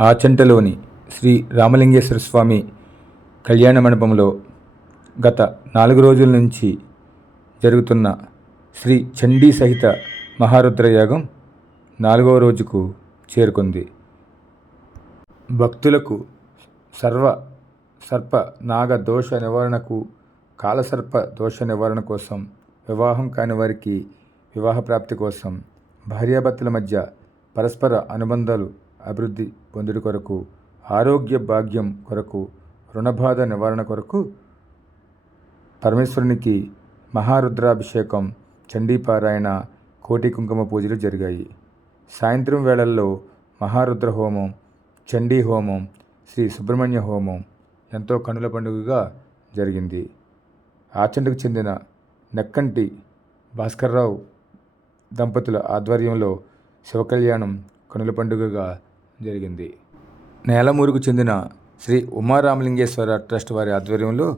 ఆచంటలోని శ్రీ రామలింగేశ్వర స్వామి కళ్యాణ మండపంలో గత నాలుగు రోజుల నుంచి జరుగుతున్న శ్రీ చండీ సహిత మహారుద్రయాగం నాలుగవ రోజుకు చేరుకుంది. భక్తులకు సర్వ సర్ప నాగ దోష నివారణకు కాలసర్ప దోష నివారణ కోసం వివాహం కాని వారికి వివాహ ప్రాప్తి కోసం భార్యాభర్తల మధ్య పరస్పర అనుబంధాలు అభివృద్ధి పొందుడు కొరకు ఆరోగ్య భాగ్యం కొరకు రుణబాధ నివారణ కొరకు పరమేశ్వరునికి మహారుద్రాభిషేకం చండీపారాయణ కోటి కుంకుమ పూజలు జరిగాయి. సాయంత్రం వేళల్లో మహారుద్ర హోమం చండీ హోమం శ్రీ సుబ్రహ్మణ్య హోమం ఎంతో కనుల పండుగగా జరిగింది. ఆచండకు చెందిన నెక్కంటి భాస్కర్రావు దంపతుల ఆధ్వర్యంలో శివకళ్యాణం కనుల పండుగగా జరిగింది. నేలమూరుకు చెందిన శ్రీ ఉమారామలింగేశ్వర ట్రస్ట్ వారి ఆధ్వర్యంలో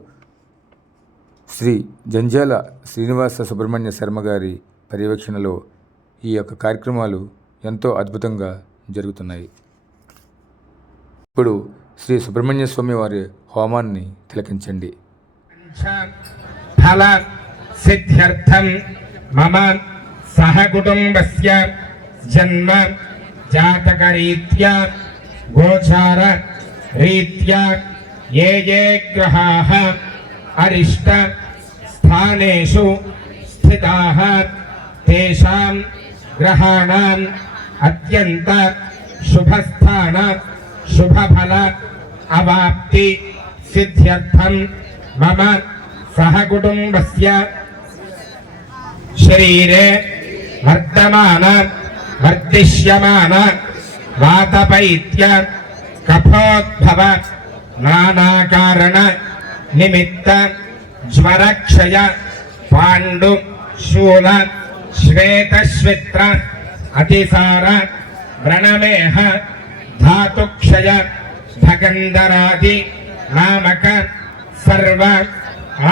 శ్రీ జంజాల శ్రీనివాస సుబ్రహ్మణ్య శర్మ గారి పర్యవేక్షణలో ఈ యొక్క కార్యక్రమాలు ఎంతో అద్భుతంగా జరుగుతున్నాయి. ఇప్పుడు శ్రీ సుబ్రహ్మణ్య స్వామి వారి హోమాన్ని తిలకించండి. సిద్ధ్యర్థం మమ సహ కుటుంబస్య జన్మ జాతకరీత్యా గోచార రీత్యా ఏ ఏ గ్రహాः అరిష్ట స్థానేషు స్థితాः తేషాం గ్రహాణాం అత్యంత శుభస్థాన శుభఫల అవాప్తి సిద్ధ్యర్థం మమ సహకుటుంబస్య శరీరే వర్ధమాన వర్తిష్యమాన వాతపైత్య కఫోద్భవ నానాకారణ నిమిత్త జ్వరక్షయ పాండు శూల శ్వేతశ్విత్ర అతిసార వ్రణమేహ ధాతుక్షయ భగంధరాది నామక సర్వ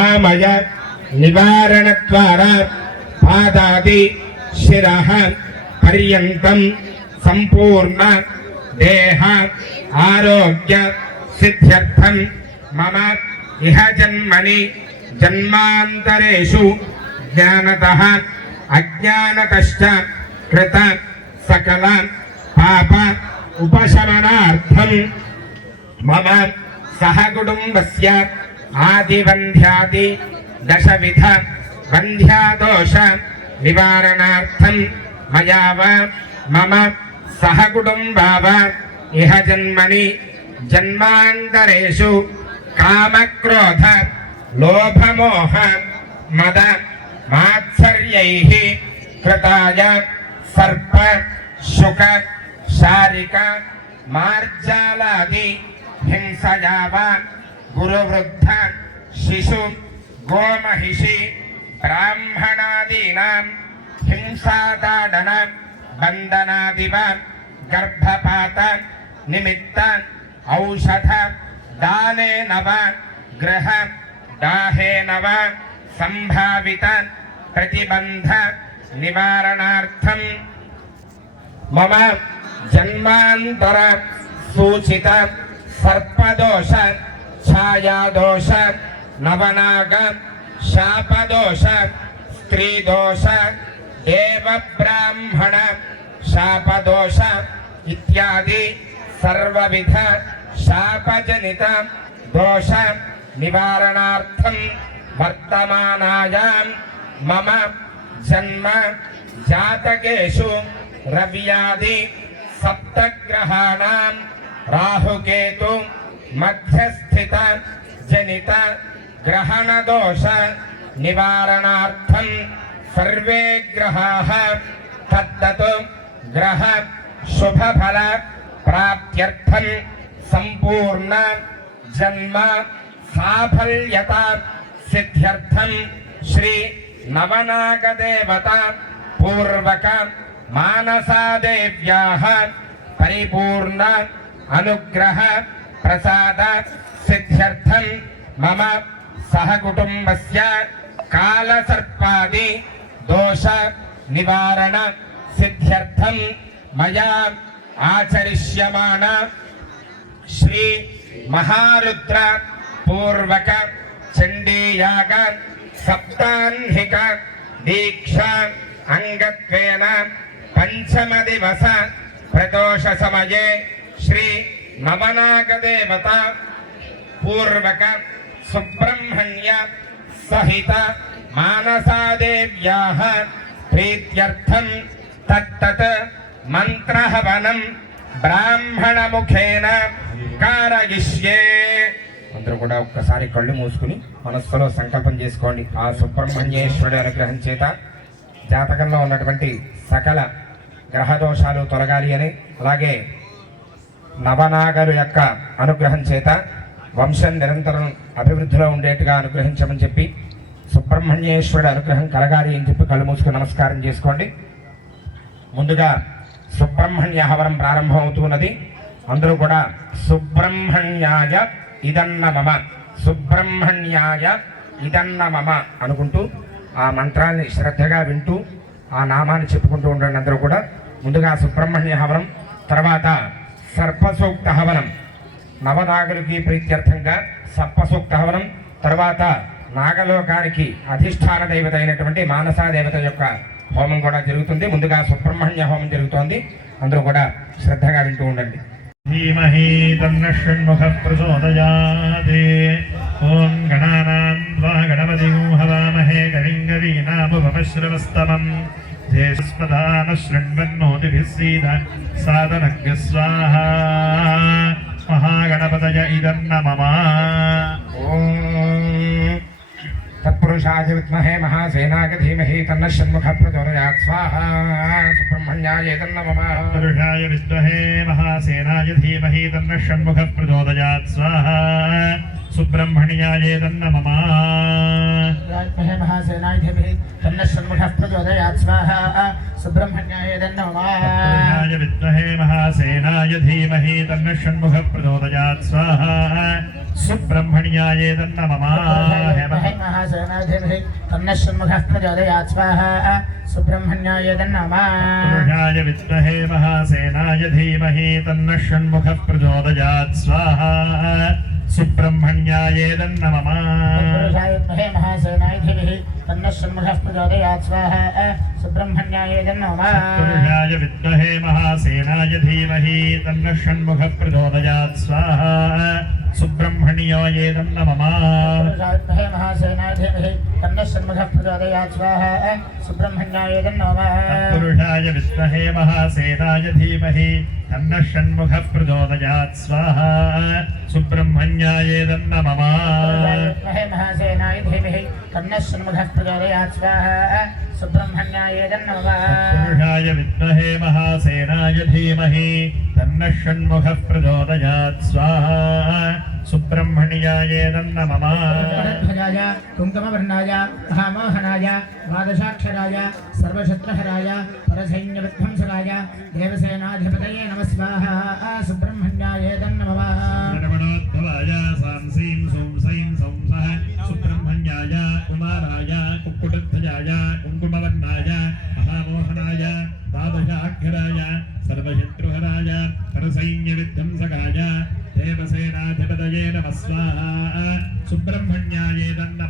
ఆమయ నివారణ ద్వారా పాదాది శిర పర్యంతం సంపూర్ణ దేహ ఆరోగ్య సిద్ధ్యర్థం. మమ ఇహ జన్మని జన్మాంతరేషు జ్ఞానత అజ్ఞానత కృత సకల పాప ఉపశమనార్థం. మమ సహ కుటుంబస్య ఆదివంధ్యాది దశవిధ బంధ్యాదోష నివారణార్థం. మయావ మమ సహకుటుంబావ ఇహ జన్మని జన్మాంతరేషు కామక్రోధ లోభమోహ మద మాత్సర్యై కృతాయ సర్ప శుక శారిక మార్జాలాది హింసయావ గురువృద్ధ శిశు గోమహిషి బ్రాహ్మణాదీనాం हिंसाताडनान् बन्धनादिवान् गर्भपातान्, निमित्तान् औषध दानेन वा गृह दाहेन वा, सम्भावितान् प्रतिबन्ध निवारणार्थं मम जन्मान्तर सूचित सर्पदोष छायादोष नवनाग शापदोष स्त्रीदोष देवब्राह्मण शापदोष इत्यादि सर्वविध शापजनित दोष निवारणार्थं वर्तमानायां मम जन्म जातकेषु रव्यादि सप्तग्रहाणां राहुकेतु मध्यस्थित जनित ग्रहणदोष निवारणार्थं నివారణార్థం సర్వే గ్రహాः తద్దత్ గ్రహ శుభఫల ప్రాప్త్యర్థం సంపూర్ణ జన్మ సాఫల్యత సిద్ధ్యర్థం శ్రీ నవనాగదేవత పూర్వక మానసాదేవ్యాः పరిపూర్ణ అనుగ్రహ ప్రసాద సిద్ధ్యర్థం మమ సహ కుటుంబస్య కాలసర్పాది దోష నివారణ సిద్ధ్యర్థం మయా ఆచరిష్యమాణ శ్రీ మహారుద్ర పూర్వక చండీయాగ సప్తాహ్నిక దీక్ష అంగత్వేన పంచమ దివస ప్రదోష సమయే శ్రీ నవనాగదేవత పూర్వక సుబ్రహ్మణ్య సహిత మానసాదేవ్యా ప్రీత్యర్థం తత్తత్ మంత్రహవనం బ్రాహ్మణముఖేన కారయిష్యే అందరూ కూడా ఒక్కసారి కళ్ళు మూసుకుని మనస్సులో సంకల్పం చేసుకోండి. ఆ సుబ్రహ్మణ్యేశ్వరుడి అనుగ్రహం చేత జాతకంలో ఉన్నటువంటి సకల గ్రహదోషాలు తొలగాలి అని అలాగే నవనాగరు యొక్క అనుగ్రహం చేత వంశం నిరంతరం అభివృద్ధిలో ఉండేట్టుగా అనుగ్రహించమని చెప్పి సుబ్రహ్మణ్యేశ్వరుడు అనుగ్రహం కలగాలి అని చెప్పి కళ్ళు మూసుకుని నమస్కారం చేసుకోండి. ముందుగా సుబ్రహ్మణ్య హవరం ప్రారంభం అవుతున్నది అందరూ కూడా సుబ్రహ్మణ్యాయ ఇదన్న మమ సుబ్రహ్మణ్యాయ ఇదన్న మమ అనుకుంటూ ఆ మంత్రాన్ని శ్రద్ధగా వింటూ ఆ నామాన్ని చెప్పుకుంటూ ఉండండి అందరూ కూడా. ముందుగా సుబ్రహ్మణ్య హవనం తర్వాత సర్పసూక్త హవనం. నవనాగులకి ప్రీత్యర్థంగా సర్పసూక్త హవనం తర్వాత నాగలోకానికి అధిష్టాన దేవత అయినటువంటి మానసా దేవత యొక్క హోమం కూడా జరుగుతుంది. ముందుగా సుబ్రహ్మణ్య హోమం జరుగుతోంది. అందరూ కూడా శ్రద్ధగా వింటూ ఉండండి. ధీమహి తన్న షణ్ముఖ ఓం గణపతి మహాగణపతయ ఇదన్నమమా ఓం तत्पुरुषाय विमहे महासेनाय धीमहि तन्न षण्मुखः प्रचोदयात्। स्वाहा, सुब्रह्मण्याय तन्नमः पुरुषाय विद्महे महासेनाय धीमहि तन्न षण्मुखः प्रचोदयात्। स्वाहा। सुब्रह्मण्याय तन्न मम महे महासेनाय धीमहि तन्नः षण्मुखः प्रचोदयात् स्वाहा। सुब्रह्मण्याय तन्नमः। पुरुषाय विद्महे महासेनाय धीमहि तन्नः षण्मुखः प्रचोदयात् स्वाहा। सुब्रह्मण्याय तन्न मम। महे तन्नः षण्मुखः प्रचोदयात् स्वाहा। सुब्रह्मण्याय तन्नमः। विद्महे महासेनाय धीमहि तन्नः षण्मुखः प्रचोदयात् स्वाहा। सुब्रह्मण्याय तन्न मम पुरुषाय महे महासेनाय तन्नषण्मुखस्पजोदयात् स्वाहा सुब्रह्मण्याय जन्मोमाय विद्महे महासेनाय धीमहि तन्नषण्मुखप्रचोदयात् स्वाहा। सुब्रह्मण्याय तन्नममाहे महासेनाय धीमहि तन्नषण्मुखप्रचोदयात् स्वाहा। सुब्रह्मण्याय तन्नमः विद्महे महासेनाय धीमहि तन्नषण्मुखप्रचोदयात् स्वाहा। सुब्रह्मण्याय तन्नममा धीमहि तन्नः षण्मुखः प्रचोदयात् स्वाहा सुब्रह्मण्याय तन्नमः विद्महे महासेनाय धीमहि। तन्नः षण्मुखः प्रचोदयात् स्वाहा। सुब्रह्मण्याय तन्न मम कुङ्कुमवर्णाय महामोहनाय द्वादशाक्षराय सर्वशत्रुहराय परसैन्यविध्वंसकाय देवसेनाधिपतये नमः स्वाहा। सुब्रह्मण्याय तन्नमः सांसीं सों सैं संसः। सुब्रह्मण्याय कुमाराय कुक्कुटध्वजाय, कुङ्कुमवर्णाय, महामोहनाय द्वादशाक्षराय सर्वशत्रुहराय परसैन्यविध्वंसकाय देवसेनाधिपतये नमः स्वाहा, सुब्रह्मण्याय तन्न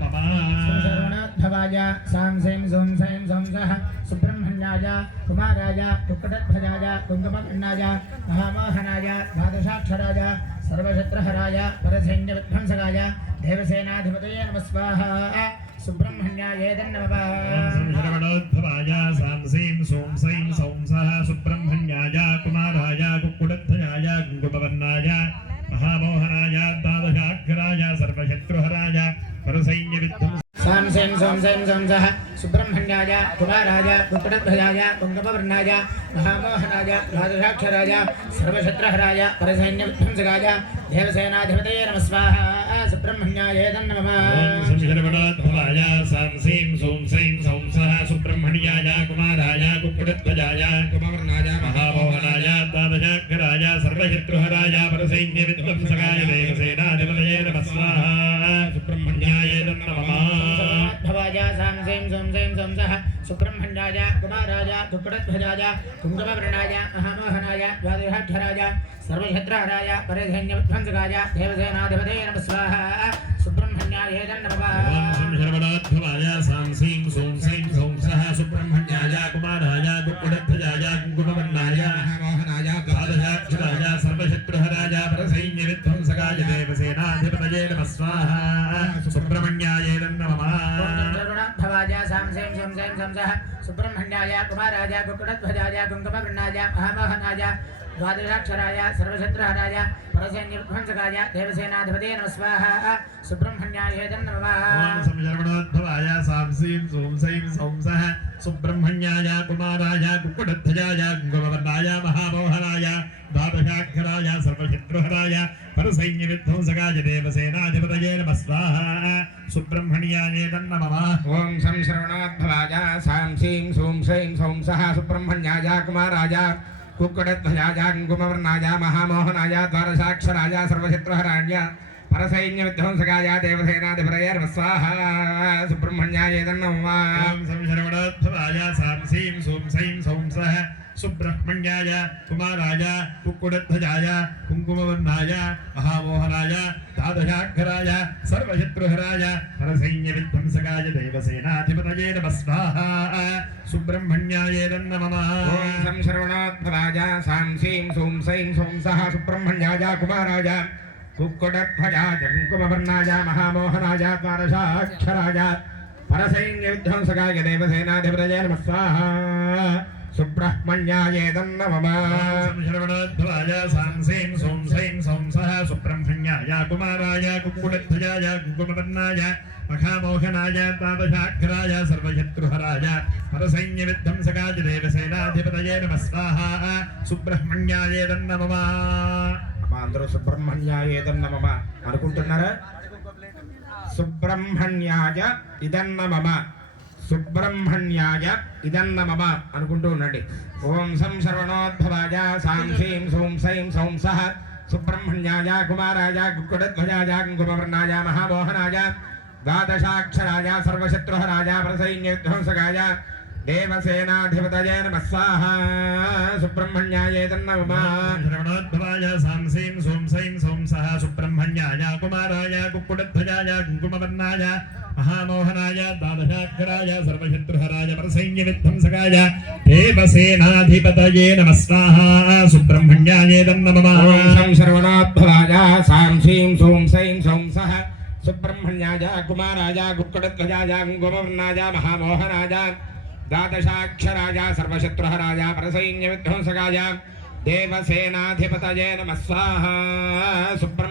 सां सैं सों सैं संसः सुब्रह्मण्याय कुमाराय कुक्कुटध्वजाय, कुङ्कुमवर्णाय, महामोहनाय द्वादशाक्षराय सर्वशत्रुहराय परसैन्यविध्वंसकाय देवसेनाधिपतये नमः स्वाहा। सुब्रह्मण्याय तन्नमः सांसीं सों सैं संसः सुब्रह्मण्याय कुमाराय कुक्कुटध्वजाय कुङ्कुमवर्णाय महामोहनाय द्वादशाक्षराय सर्वशत्रुहराय परसैन्यविध्वंस सां सों सैं संसः। सुब्रह्मण्याय कुमाराय कुकुटध्वजाय कुङ्गपवर्णाय महामोहनाय राजसाक्षराय सर्वशत्रहराय परसैन्यविध्वंसकाय देवसेनाधिपते नमः स्वाहा, सुब्रह्मण्याय तन्नमः सुब्रह्मण्याय नमः स्वाहा, सुब्रह्मण्याय राजा सां सें सों सें सोंसः सुब्रह्मण्याय कुमाराय दुक्कडध्वजाय कुङ्कुमवर्णाय महामोहनाय द्वादशाक्षराय सर्वक्षत्रहराय परिधैन्यविध्वंसकाय देवसेनाधिपते नमः स्वाहा सुब्रह्मण्याय नमः सां सीं सों सें सोंसः सुब्रह्मण्याय कुमाराय दुक्कडध्वजाय कुङ्कुमवर्णाय महामोहनाय द्वादशाक्षराय सर्वशत्रुहराय परसैन्यविध्वंसकाय देवसेनाधिपतये नमः स्वाहा सुब्रह्मण्याय नमः शंसें शंसें शंसः सुब्रह्मण्याय, कुमाराय कुकुटध्वजाय कुङ्कुमवृन्नाय महामहनाय, द्वादशाक्षराय, सर्वशत्रहराय परसैन्यध्वंसकाय देवसेनाधिपते नम स्वाहा। सुब्रह्मण्याय नमः। सांसीं सों सैं सौंसः। सुब्रह्मण्याय, कुमाराय, कुक्कुटध्वजाय कुङ्कुमवर्णाय महामोहनाय, द्वादशाक्षराय, सर्वशत्रुहराय, परसैन्यविध्वंसकाय, देवसेनाधिपतये नम स्वाहा। सुब्रह्मण्याय नमः ॐ सं श्रवणाध्वराज सां सीं सों सैं सौंसः सुब्रह्मण्याय कुमाराय कुक्कुटध्वजाय कुमवर्णाय महामोहनाय द्वारसाक्षराय सर्वक्षत्रहराण्य परसैन्य विध्वंसकाय देवसेनाधिपरयर्वस्वाहा सुब्रह्मण्याय नमः ॐ सं श्रवणाध्वराज सां सीं सों सैं सौंसः सुब्रह्मण्याय, कुमाराय कुक्कुडध्वजाय कुङ्कुमवर्णाय, महामोहनाय, द्वादशाक्षराय, सर्वशत्रुहराय, परसैन्यविध्वंसकाय देवसेनाधिपतये नमः स्वाहा। सुब्रह्मण्याय नमः। ॐ सं शरवणात्मराय सां सीं सों सैं सोंसः सुब्रह्मण्याय, कुमाराय कुक्कुडध्वजाय कुङ्कुमवर्णाय, महामोहनाय, द्वादशाक्षराय, परसैन्यविध्वंसकाय देवसेनाधिपतये नमः स्वाहा। సైం సౌం సహ సుబ్రహ్మణ్యాయ కుమారాయ కుక్కుడధ్వజాయ కుంకుమవర్ణాయ మఖామోహనాయ ద్వాదశాక్షరాయ సర్వశత్రుహరాయ పరసైన్య విధ్వంసకాయ దేవసేనాధిపతయే నమ స్వాహ సుబ్రహ్మణ్యాయ నమః మా అందరూ సుబ్రహ్మణ్యాయ నమమ అనుకుంటున్నారా? సుబ్రహ్మణ్యాయ ఇదన్న మమ సుబ్రహ్మణ్యాయ ఇదన్న మమ అనుకుంటూ ఉండండి. ఓం సం శరవణోద్భవాయ సాం శ్రీం సోం సైం సౌం సహ సుబ్రహ్మణ్యాయ కుమారాయ కుక్కుడధ్వజాయ కుంకుమవర్ణాయ మహామోహనాయ ద్వాదశాక్షరాయ సర్వశత్రుహరాయ ప్రసైన్యధ్వంసకాయ దేవసేనాధిపతయ నమ సుబ్రహ్మణ్యాయ నమ సాం శ్రీం సోం సైం సౌం సహ సుబ్రహ్మణ్యాయ కుమారాయ కుక్కుడధ్వజాయ కుంకుమవర్ణాయ महामोहनाय द्वादशाक्षराय, सर्वशत्रुहराय प्रसंयविध्वंसकाय देवसेनाधिपतये नमस्वाहा सुब्रह्मण्यायेदं नमः। सर्वनात्मराय सां श्रीं सों सैं सौं सः सुब्रह्मण्याय, कुमाराय गुक्कडध्वजाय गुमवर्णाय महामोहनाय। द्वादशाक्षराय, सर्वशत्रुहराय परसैन्यविध्वंसकाय देवसेनाधिपतये नमः, स्वाहा। सुब्रह्म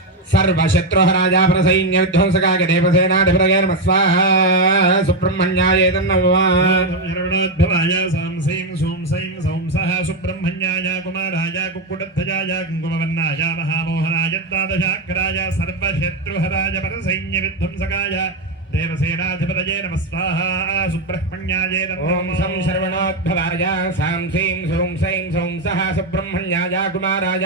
सर्वशत्रुहराजा प्रसैन्य विध्वंसका देवसेनाधिप्रगेर्म स्वाहा सुब्रह्मण्याय तन्नवाभवाय सां सैं सों सैं सौंसः सुब्रह्मण्याय कुमाराय कुक्कुटध्वजाय कुङ्कुमवन्नाय महामोहनाय द्वादशाक्राय सर्वशत्रुहराय परसैन्य विध्वंसकाय देवसेनाधिपतये नमः. स्वाहा सुब्रह्मण्याय ॐ सं शर्वणोद्भवाय सां सीं सों सैं सौंसः सुब्रह्मण्याय कुमाराय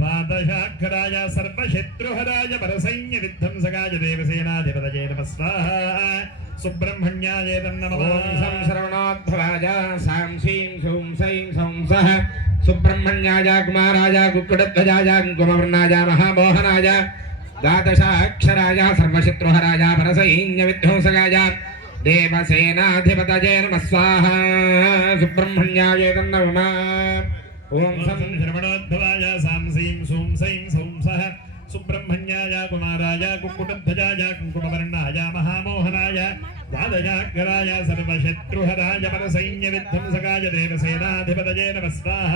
మహామోహనాయ ద్వాదశాక్షరాయ సర్వశత్రుహరాయ పరసైన్య విధ్వంసకాయ దేవసేనాధిపతయ నమ స్వాహ. సుబ్రహ్మణ్యాయ నమ. శరవణోద్భవాయ సాం శ్రీం సోం సైం సౌం సుబ్రహ్మణ్యాయ కుమారాయ కుక్కుడధ్వజాయ కుంకుమవర్ణాయ మహామోహనాయ ద్వాదశాక్షరాయ సర్వశత్రుహరాయ పరసైన్య విధ్వంసకాయ దేవసేనాధిపతయే నమ స్వాహ. సుబ్రహ్మణ్యాయ నమః. ॐ सं श्रवणोद्भवाय सां सीं सूं सैं सौंसः सुब्रह्मण्याय, कुमाराय, कुक्कुटध्वजाय कुङ्कुटवर्णाय महामोहनाय वादजाग्राय सर्वशत्रुहराय, परसैन्यविध्वंसकाय, देवसेनाधिपतये नमस्ताः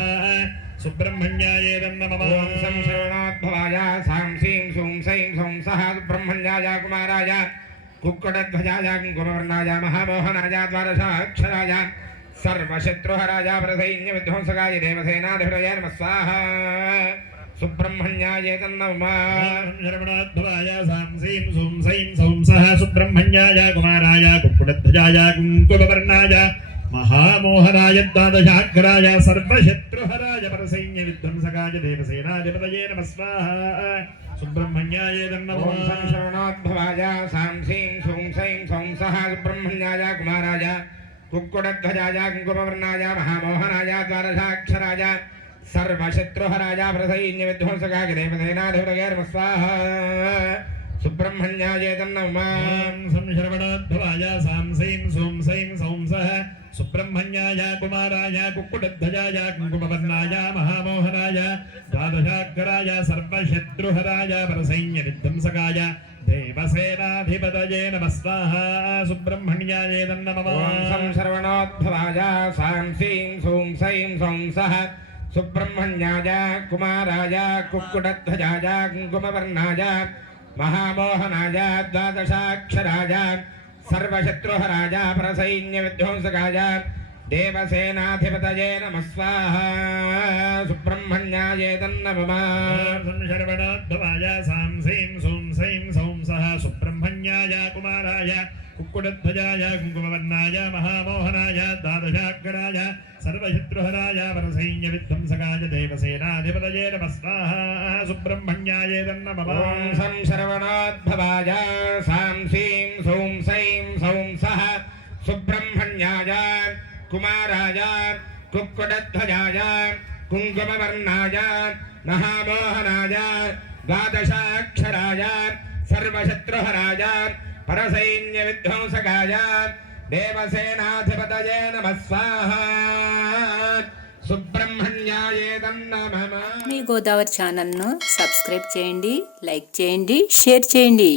सुब्रह्मण्याय नमः श्रवणाद्भवाय सां सीं सूं सैं सौंसः सुब्रह्मण्याय, कुमाराय, कुक्कुटध्वजाय कुङ्कुमवर्णाय महामोहनाय, द्वादशाक्षराय సుబ్రహ్మణ్యాయ కుమారాయ కుక్కుటధ్వజాయ కుంకుమవర్ణాయ మహామోహనాయ ద్వాదశాగ్రాయ సర్వశత్రుహరాయ పరసైన్య విధ్వంసకాయ దేవసేనాధిపతయే నమ స్వాహ సుబ్రహ్మణ్యాయ నమ ఓం సం శరణోద్భవాయ సాం శ్రీం సూం సైం సౌం సహ సుబ్రహ్మణ్యాయ కుమారాయ కుక్కడధ్వజాయ కుంకుమవర్ణాయ మహామోహనాయ ద్వాదశాక్షరాయ సర్వశత్రుహరాయ ప్రసైన్య విధ్వంసకాయ कुक्कुडध्वजाय कुङ्कुमवर्णाय महामोहनाय द्वादशाक्षराय सर्वशत्रुहराय प्रसैन्यविध्वंसकाय सुब्रह्मण्याय सां सैं सों सैं सौंसः सुब्रह्मण्याय कुमाराय कुक्कुटध्वजाय कुङ्कुमवर्णाय महामोहनाय सर्वशत्रुहराय परसैन्यविध्वंसकाय శ్రీం దేవసేనాధిపతయే నమ స్వాహ సుబ్రహ్మణ్యాయ నమ. శరవణోద్భవాయ సాం శ్రీం సూం సైం సౌం సహ సుబ్రహ్మణ్యాయ కుమారాయ కుక్కుడధ్వజాయ కుంకుమవర్ణాయ మహామోహనాయ ద్వాదశాక్షరాయ సర్వశత్రుహరాయ పరసైన్య విధ్వంసకాయ దేవసేనాధిపతయే నమ స్వాహ సుబ్రహ్మణ్యాయ తన్నమ శరవణోద్భవాయ సాం సైం సోం సైం సౌం సహ సుబ్రహ్మణ్యాయ కుమారాయ కుక్కుడధ్వజాయ కుంకుమవర్ణాయ మహామోహనాయ ద్వాదశాగ్రాయ సర్వశత్రుహరాయ పరసైన్య విధ్వంసకాయ దేవసేనాధిపతయే నమ స్వాహ సుబ్రహ్మణ్యాయ తన్నమ ఓం సం శరవణోద్భవాయ సాం శ్రీం సౌం సైం సౌం సహ సుబ్రహ్మణ్యాయ కుమారాయ కుక్కుడధ్వజాయ కుంకుమవర్ణాయ మహామోహనాయ ద్వాదశాక్షరాయ సర్వశత్రుహరాయ పరసైన్య విధ్వంసకాయ దేవసేనాధిపతయే నమ స్వాహ మీ గోదావరి ఛానల్ను సబ్స్క్రైబ్ చేయండి లైక్ చేయండి షేర్ చేయండి.